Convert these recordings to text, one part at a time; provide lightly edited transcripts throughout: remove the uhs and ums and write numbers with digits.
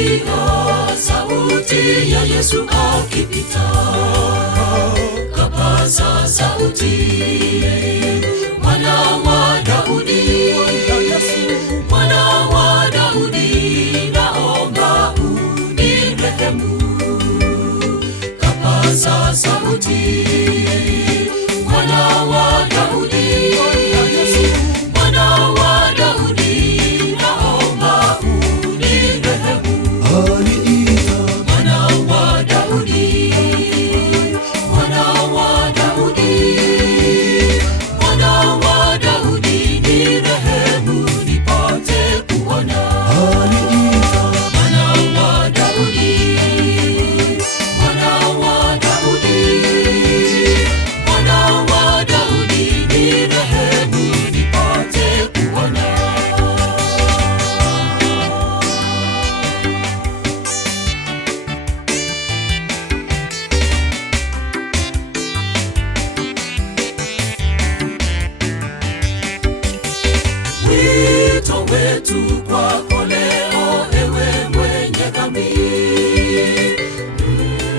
Alisikia sauti ya Yesu akipita, kapaza sauti, Mwana wa Daudi, Mwana wa Daudi, naomba unirehemu. Kapaza sauti, Mwana wa Daudi, Mwana wa Daudi, naomba unirehemu. Aliita Mwana wa Daudi, Mwana wa Daudi, Mwana wa Daudi, nirehemu nipate kuona. aliita Mwana wa Daudi, Mwana wa Daudi, Mwana wa Daudi, nirehemu nipate kuona. Wito wetu kwako leo, ewe mwenye dhambi,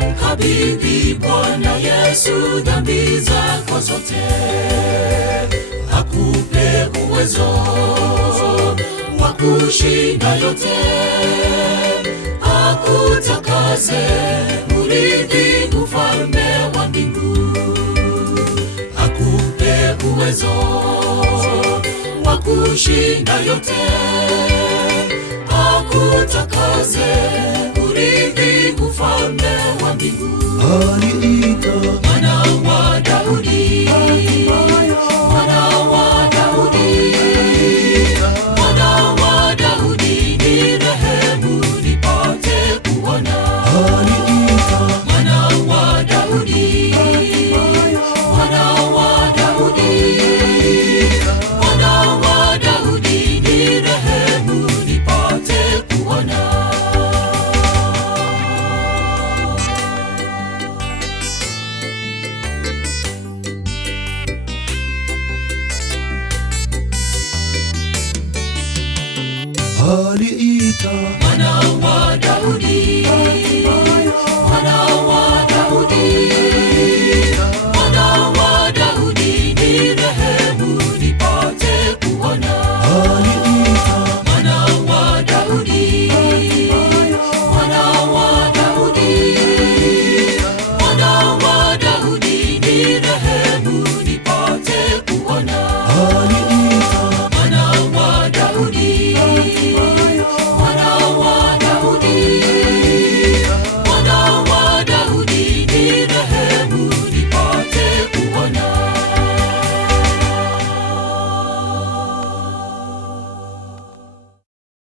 mkabidhi Bwana Yesu dhambi zako zote, akupe uwezo wa kushinda yote, akutakase urithi ufalme wa mbingu, akupe uwezo wa kushinda yote, akutakase urithi ufalme wa mbingu. aliita Mwana wa Daudi, Mwana wa Daudi, Mwana wa Daudi, nirehemu nipate kuona. aliita Mwana wa Daudi, Mwana wa Daudi, Mwana wa Daudi, nirehemu nipate kuona. aliita Mwana wa Daudi, Mwana wa